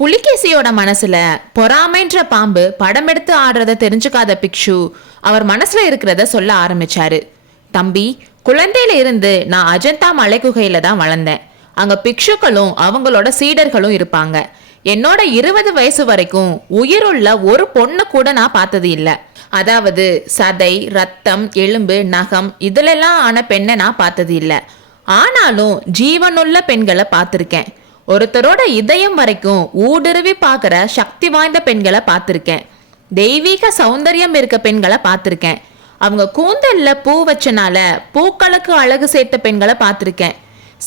புலிகேசியோட மனசுல பொறாமைன்ற பாம்பு படம் எடுத்து ஆடுறத தெரிஞ்சுக்காத பிக்ஷு அவர் மனசுல இருக்கிறத சொல்ல ஆரம்பிச்சாரு. தம்பி குழந்தையில இருந்து நான் அஜந்தா மலைக்குகையில தான் வளர்ந்தேன். அங்க பிக்ஷுக்களும் அவங்களோட சீடர்களும் இருப்பாங்க. என்னோட இருபது வயசு வரைக்கும் உயிருள்ள ஒரு பொண்ணு கூட நான் பார்த்தது இல்லை. அதாவது சதை ரத்தம் எலும்பு நகம் இதுலெல்லாம் ஆன பெண்ணை நான் பார்த்தது இல்லை. ஆனாலும் ஜீவனுள்ள பெண்களை பார்த்துருக்கேன். ஒருத்தரோட இதயம் வரைக்கும் ஊடுருவி பார்க்குற சக்தி வாய்ந்த பெண்களை பார்த்துருக்கேன். தெய்வீக சௌந்தரியம் இருக்க பெண்களை பார்த்துருக்கேன். அவங்க கூந்தல்ல பூ வச்சனால பூக்களுக்கு அழகு சேர்த்த பெண்களை பார்த்துருக்கேன்.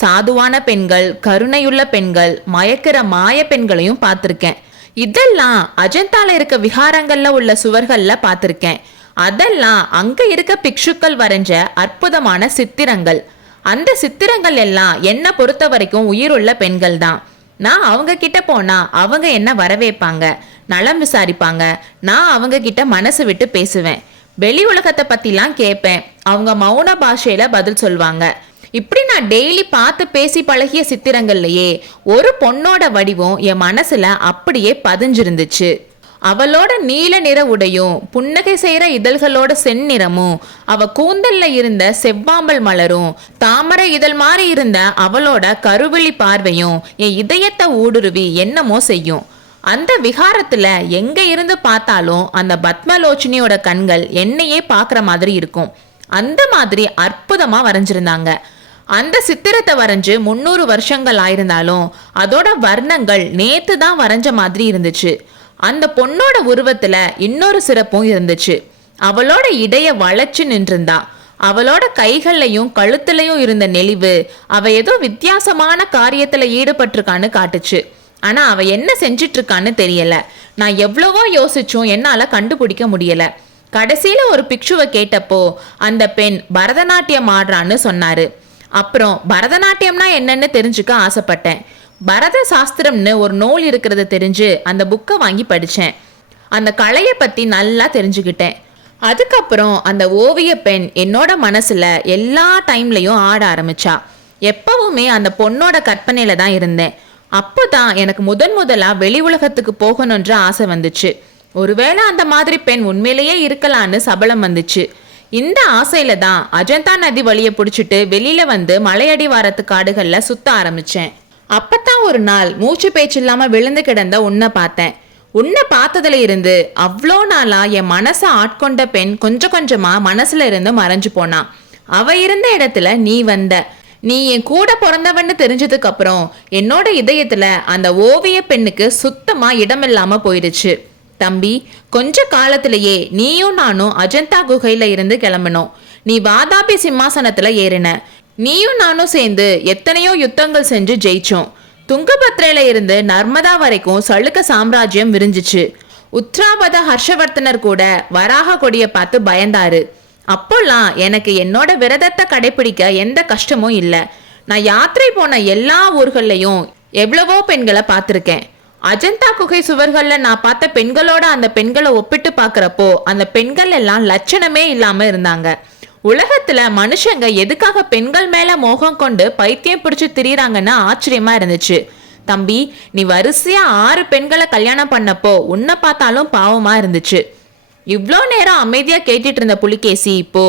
சாதுவான பெண்கள் கருணையுள்ள பெண்கள் மயக்கிற மாய பெண்களையும் பார்த்துருக்கேன். இதெல்லாம் அஜந்தால இருக்க விகாரங்கள்ல உள்ள சுவர்கள்ல பார்த்துருக்கேன். அதெல்லாம் அங்க இருக்க பிக்ஷுக்கள் வரைஞ்ச அற்புதமான சித்திரங்கள். அந்த சித்திரங்கள் எல்லாம் என்னை பொறுத்த வரைக்கும் உயிருள்ள பெண்கள் தான் நான் அவங்க கிட்ட போனா அவங்க என்ன வரவேற்பாங்க நலம் விசாரிப்பாங்க. நான் அவங்க கிட்ட மனசு விட்டு பேசுவேன். வெளி உலகத்தை பத்திலாம் கேட்பேன். அவங்க மௌன பாஷையில பதில் சொல்வாங்க. இப்படி நான் டெய்லி பார்த்து பேசி பழகிய சித்திரங்கள்லயே ஒரு பொண்ணோட வடிவம் என் மனசுல அப்படியே பதிஞ்சிருந்துச்சு. அவளோட நீல நிற உடையும் புன்னகை செய்கிற இதழ்களோட செந்நிறமும் அவ கூந்தல்ல இருந்த செவ்வாம்பல் மலரும் தாமரை இதழ் மாதிரி இருந்த அவளோட கருவிழி பார்வையும் என் இதயத்தை ஊடுருவி என்னமோ செய்யும்? அந்த விகாரத்துல எங்க இருந்து பார்த்தாலும் அந்த பத்மலோச்சினியோட கண்கள் என்னையே பார்க்குற மாதிரி இருக்கும். அந்த மாதிரி அற்புதமா வரைஞ்சிருந்தாங்க. அந்த சித்திரத்தை வரைஞ்சு முந்நூறு வருஷங்கள் ஆயிருந்தாலும் அதோட வர்ணங்கள் நேத்து தான் வரைஞ்ச மாதிரி இருந்துச்சு. அந்த பொண்ணோட உருவத்துல இன்னொரு சிறப்பும் இருந்துச்சு. அவளோட இடைய வளைச்சு நின்றிருந்தா. அவளோட கைகள்லையும் கழுத்துலையும் இருந்த நெளிவு அவ ஏதோ வித்தியாசமான காரியத்துல ஈடுபட்டிருக்கான்னு காட்டுச்சு. ஆனா அவ என்ன செஞ்சிட்டு இருக்கான்னு தெரியல. நான் எவ்வளவோ யோசிச்சும் என்னால கண்டுபிடிக்க முடியல. கடைசியில ஒரு பிக்ஷுவை கேட்டப்போ அந்த பெண் பரதநாட்டியம் ஆடுறான்னு சொன்னாரு. அப்புறம் பரதநாட்டியம்னா என்னன்னு தெரிஞ்சுக்க ஆசைப்பட்டேன். பரத சாஸ்திரம்னு ஒரு நூல் இருக்கிறத தெரிஞ்சு அந்த புக்கை வாங்கி படித்தேன் அந்த கலையை பற்றி நல்லா தெரிஞ்சுக்கிட்டேன். அதுக்கப்புறம் அந்த ஓவிய பெண் என்னோட மனசில் எல்லா டைம்லையும் ஆட ஆரம்பிச்சா. எப்பவுமே அந்த பொண்ணோட கற்பனையில் தான் இருந்தேன். அப்போ தான் எனக்கு முதன் முதலாக வெளி உலகத்துக்கு போகணுன்ற ஆசை வந்துச்சு. ஒருவேளை அந்த மாதிரி பெண் உண்மையிலேயே இருக்கலான்னு சபலம் வந்துச்சு. இந்த ஆசையில தான் அஜந்தா நதி வழியை பிடிச்சிட்டு வெளியில வந்து மலையடிவாரத்து காடுகளில் சுத்த ஆரம்பிச்சேன். அப்போ ஒரு நாள் மூச்சு பேச்சு இல்லாம விழுந்து கிடந்த உன்னை பார்த்தேன். உன்னை பார்த்ததுல இருந்து அவ்வளோ நாளா என் மனசை ஆட்கொண்ட பெண் கொஞ்சம் கொஞ்சமா மனசுல இருந்து மறைஞ்சு போனா. அவ இருந்த இடத்துல நீ வந்த. நீ என் கூட பிறந்தவன்னு தெரிஞ்சதுக்கு அப்புறம் என்னோட இதயத்துல அந்த ஓவிய பெண்ணுக்கு சுத்தமா இடமில்லாம போயிடுச்சு தம்பி கொஞ்ச காலத்திலேயே நீயும் நானும் அஜந்தா குகையில இருந்து கிளம்பினோம். நீ வாதாபி சிம்மாசனத்துல ஏறின. நீயும் நானும் சேர்ந்து எத்தனையோ யுத்தங்கள் செஞ்சு ஜெயிச்சோம். துங்கபத்ரையில இருந்து நர்மதா வரைக்கும் சளுக்க சாம்ராஜ்யம் விரிஞ்சிச்சு. உத்ராபத ஹர்ஷவர்த்தனர் கூட வராக கொடிய பார்த்து பயந்தாரு. அப்போல்லாம் எனக்கு என்னோட விரதத்தை கடைபிடிக்க எந்த கஷ்டமும் இல்லை. நான் யாத்திரை போன எல்லா ஊர்கள்லையும் எவ்வளவோ பெண்களை பார்த்துருக்கேன். அஜந்தா குகை சுவர்களில் நான் பார்த்த பெண்களோட அந்த பெண்களை ஒப்பிட்டு பார்க்குறப்போ அந்த பெண்கள் எல்லாம் லட்சணமே இல்லாமல் இருந்தாங்க. உலகத்துல மனுஷங்க எதுக்காக பெண்கள் மேல மோகம் கொண்டு பைத்தியம் பிடிச்சு திரியறாங்கன்னு ஆச்சரியமா இருந்துச்சு. தம்பி நீ வரிசையா ஆறு பெண்களை கல்யாணம் பண்ணப்போ உன்னை பார்த்தாலும் பாவமா இருந்துச்சு. இவ்வளோ நேரம் அமைதியா கேட்டுட்டு இருந்த புலிகேசி இப்போ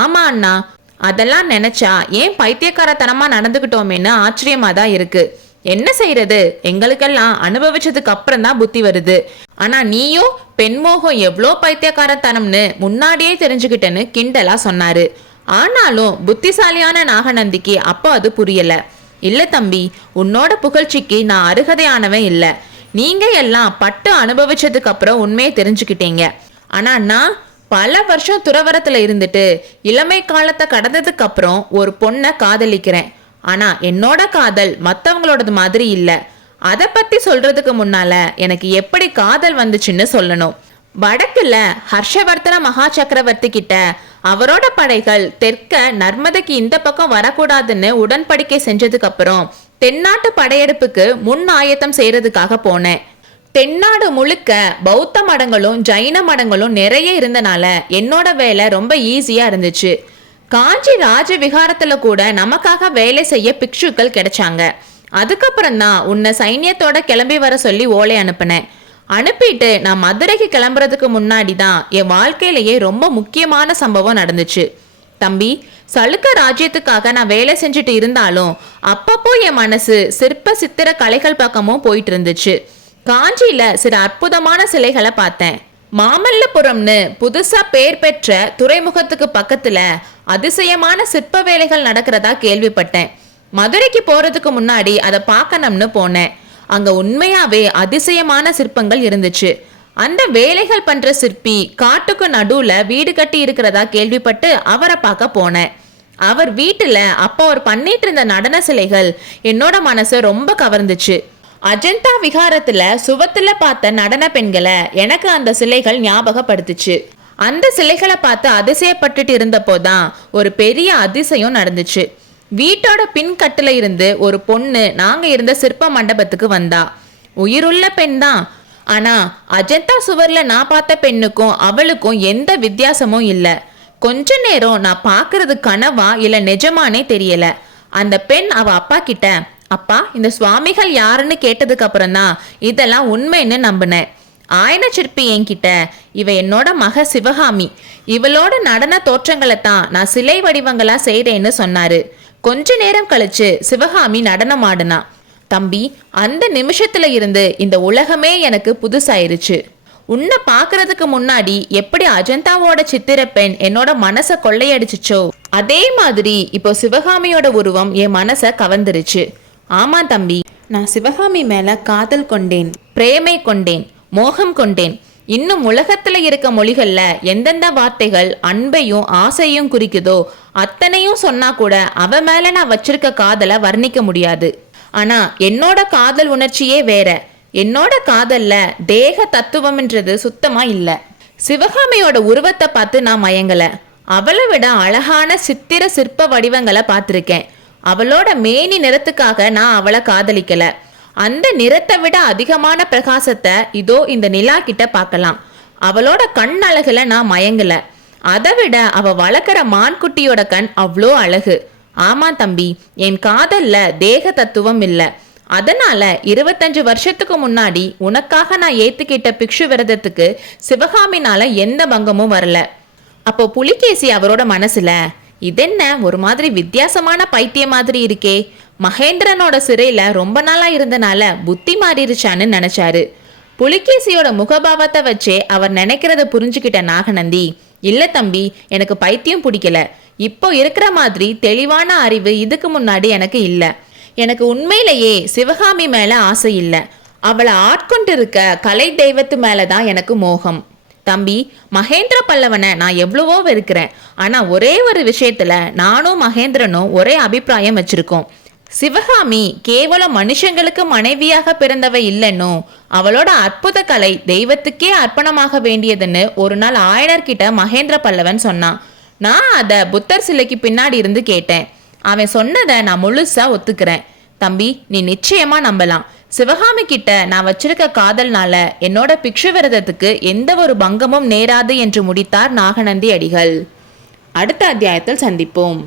ஆமா அண்ணா அதெல்லாம் நினைச்சா ஏன் பைத்தியக்காரத்தனமா நடந்துக்கிட்டோமேன்னு ஆச்சரியமா தான் இருக்கு. என்ன செய்யறது எங்களுக்கெல்லாம் அனுபவிச்சதுக்கு அப்புறம் தான் புத்தி வருது. ஆனா நீயும் பெண்மோகம் எவ்வளோ பைத்தியக்காரத்தனம்னு முன்னாடியே தெரிஞ்சுக்கிட்டேன்னு கிண்டலா சொன்னாரு. ஆனாலும் புத்திசாலியான நாகநந்திக்கு அப்போ அது புரியல. இல்ல தம்பி உன்னோட புகழ்ச்சிக்கு நான் அருகதையானவன் இல்ல. நீங்க எல்லாம் பட்டு அனுபவிச்சதுக்கு அப்புறம் உண்மையை தெரிஞ்சுக்கிட்டீங்க. ஆனா நான் பல வருஷம் துறவரத்துல இருந்துட்டு இளமை காலத்தை கடந்ததுக்கு அப்புறம் ஒரு பொண்ணை காதலிக்கிறேன். ஆனா என்னோட காதல் மற்றவங்களோடது மாதிரி இல்லை. அதை பத்தி சொல்றதுக்கு முன்னால எனக்கு எப்படி காதல் வந்துச்சுன்னு சொல்லணும். வடக்குல ஹர்ஷவர்த்தன மகா சக்கரவர்த்தி கிட்ட அவரோட படைகள் தெற்க நர்மதைக்கு இந்த பக்கம் வரக்கூடாதுன்னு உடன்படிக்கை செஞ்சதுக்கு அப்புறம் தென்னாட்டு படையெடுப்புக்கு முன் ஆயத்தம் செய்யறதுக்காக போனேன். தென்னாடு முழுக்க பௌத்த மடங்களும் ஜைன மடங்களும் நிறைய இருந்தனால என்னோட வேலை ரொம்ப ஈஸியா இருந்துச்சு. காஞ்சி ராஜ விகாரத்துல கூட நமக்காக வேலை செய்ய பிக்ஷுக்கள் கிடைச்சாங்க. அதுக்கப்புறம் தான் உன்னை சைன்யத்தோட கிளம்பி வர சொல்லி ஓலை அனுப்புனேன். அனுப்பிட்டு நான் மதுரைக்கு கிளம்புறதுக்கு முன்னாடி தான் என் வாழ்க்கையிலேயே ரொம்ப முக்கியமான சம்பவம் நடந்துச்சு. தம்பி சளுக்க ராஜ்யத்துக்காக நான் வேலை செஞ்சுட்டு இருந்தாலும் அப்பப்போ என் மனசு சிற்ப சித்திர கலைகள் பக்கமும் போயிட்டு இருந்துச்சு. காஞ்சியில சில அற்புதமான சிலைகளை பார்த்தேன். மாமல்லபுரம்னு புதுசா பேர் பெற்ற துறைமுகத்துக்கு பக்கத்துல அதிசயமான சிற்ப வேலைகள் நடக்கிறதா கேள்விப்பட்டேன். மதுரைக்கு போறதுக்கு முன்னாடி அதை பார்க்கணும்னு போனேன். அங்க உண்மையாவே அதிசயமான சிற்பங்கள் இருந்துச்சு. அந்த வேலைகள் பண்ற சிற்பி காட்டுக்கு நடுவுல வீடு கட்டி இருக்கிறதா கேள்விப்பட்டு அவரை பார்க்க போனேன். அவர் வீட்டுல அப்போ அவர் பண்ணிட்டு இருந்த நடன சிலைகள் என்னோட மனசை ரொம்ப கவர்ந்துச்சு. அஜந்தா விகாரத்துல சுவத்துல பார்த்த நடன பெண்களை எனக்கு அந்த சிலைகள் ஞாபகப்படுத்துச்சு. அந்த சிலைகளை பார்த்து அதிசயப்பட்டுட்டு இருந்தப்போதான் ஒரு பெரிய அதிசயம் நடந்துச்சு. வீட்டோட பின்கட்டில் இருந்து ஒரு பொண்ணு நாங்க இருந்த சிற்ப மண்டபத்துக்கு வந்தா. உயிருள்ள பெண் தான். ஆனா அஜந்தா சுவர்ல நான் பார்த்த பெண்ணுக்கும் அவளுக்கும் எந்த வித்தியாசமும் இல்லை. கொஞ்ச நேரம் நான் பார்க்கறது கனவா இல்லை நிஜமானே தெரியல. அந்த பெண் அவ அப்பா கிட்ட அப்பா இந்த சுவாமிகள் யாருன்னு கேட்டதுக்கு அப்புறம் தான் இதெல்லாம் உண்மைன்னு நம்பினேன். ஆயன சிற்பி என்கிட்ட இவ என்னோட மக சிவகாமி. இவளோட நடன தோற்றங்களை தான் நான் சிலை வடிவங்களா செய்றேன்னு சொன்னாரு. கொஞ்ச நேரம் கழிச்சு சிவகாமி நடனம் ஆடுனா. தம்பி அந்த நிமிஷத்துல இருந்து இந்த உலகமே எனக்கு புதுசாயிருச்சு. உன்னை பார்க்கறதுக்கு முன்னாடி எப்படி அஜந்தாவோட சித்திர பெண் என்னோட மனசை கொள்ளையடிச்சிச்சோ? அதே மாதிரி இப்போ சிவகாமியோட உருவம் என் மனசை கவர்ந்துருச்சு. ஆமாம் தம்பி. நான் சிவகாமி மேல காதல் கொண்டேன் பிரேமை கொண்டேன் மோகம் கொண்டேன். இன்னும் உலகத்துல இருக்க மொழிகள்ல எந்தெந்த வார்த்தைகள் அன்பையும் ஆசையும் குறிக்குதோ அத்தனையும் சொன்னா கூட அவ மேல நான் வச்சிருக்க காதலை வர்ணிக்க முடியாது. ஆனா என்னோட காதல் உணர்ச்சியே வேற. என்னோட காதல்ல தேக தத்துவம்ன்றது சுத்தமா இல்ல. சிவகாமியோட உருவத்தை பார்த்து நான் மயங்கல. அவளை விட அழகான சித்திர சிற்ப வடிவங்களை பார்த்துருக்கேன். அவளோட மேனி நிறத்துக்காக நான் அவளை காதலிக்கல. அந்த நிறத்தை விட அதிகமான பிரகாசத்தை இதோ இந்த நிலா கிட்ட பார்க்கலாம். அவளோட கண் அழகுல நான் மயங்கல. அதை விட அவ வளர்க்குற மான்குட்டியோட கண் அவ்வளோ அழகு. ஆமா தம்பி என் காதல்ல தேக தத்துவம் இல்ல. அதனால இருபத்தஞ்சு வருஷத்துக்கு முன்னாடி உனக்காக நான் ஏத்துக்கிட்ட பிக்ஷு விரதத்துக்கு சிவகாமினால எந்த பங்கமும் வரல. அப்போ புலிகேசி அவரோட மனசுல இதென்ன ஒரு மாதிரி வித்தியாசமான பைத்தியம் மாதிரி இருக்கே. மகேந்திரனோட சிறையில் ரொம்ப நாளாக இருந்தனால புத்தி மாறிடுச்சான்னு நினச்சாரு. புலிகேசியோட முகபாவத்தை வச்சே அவர் நினைக்கிறத புரிஞ்சுக்கிட்ட நாகநந்தி இல்லை தம்பி எனக்கு பைத்தியம் பிடிக்கல. இப்போ இருக்கிற மாதிரி தெளிவான அறிவு இதுக்கு முன்னாடி எனக்கு இல்லை. எனக்கு உண்மையிலேயே சிவகாமி மேலே ஆசை இல்லை. அவளை ஆட்கொண்டு இருக்க கலை தெய்வத்து மேலே தான் எனக்கு மோகம். தம்பி மகேந்திர பல்லவனை நான் எவ்வளவோ வெறுக்கிறேன். ஆனா ஒரே ஒரு விஷயத்துல நானும் மகேந்திரனும் ஒரே அபிப்பிராயம் வச்சிருக்கோம். சிவகாமி கேவலம் மனுஷங்களுக்கு மனைவியாக பிறந்தவ இல்லைன்னோ அவளோட அற்புத கலை தெய்வத்துக்கே அர்ப்பணமாக வேண்டியதுன்னு ஒரு நாள் ஆயனர்கிட்ட மகேந்திர பல்லவன் சொன்னான். நான் அதை புத்தர் சிலைக்கு பின்னாடி இருந்து கேட்டேன். அவன் சொன்னதை நான் முழுசா ஒத்துக்கிறேன். தம்பி நீ நிச்சயமா நம்பலாம். சிவகாமி கிட்ட நான் வச்சிருக்க காதல்னால என்னோட பிக்ஷு விரதத்துக்கு எந்த ஒரு பங்கமும் நேராது என்று முடித்தார் நாகநந்தி அடிகள். அடுத்த அத்தியாயத்தில் சந்திப்போம்.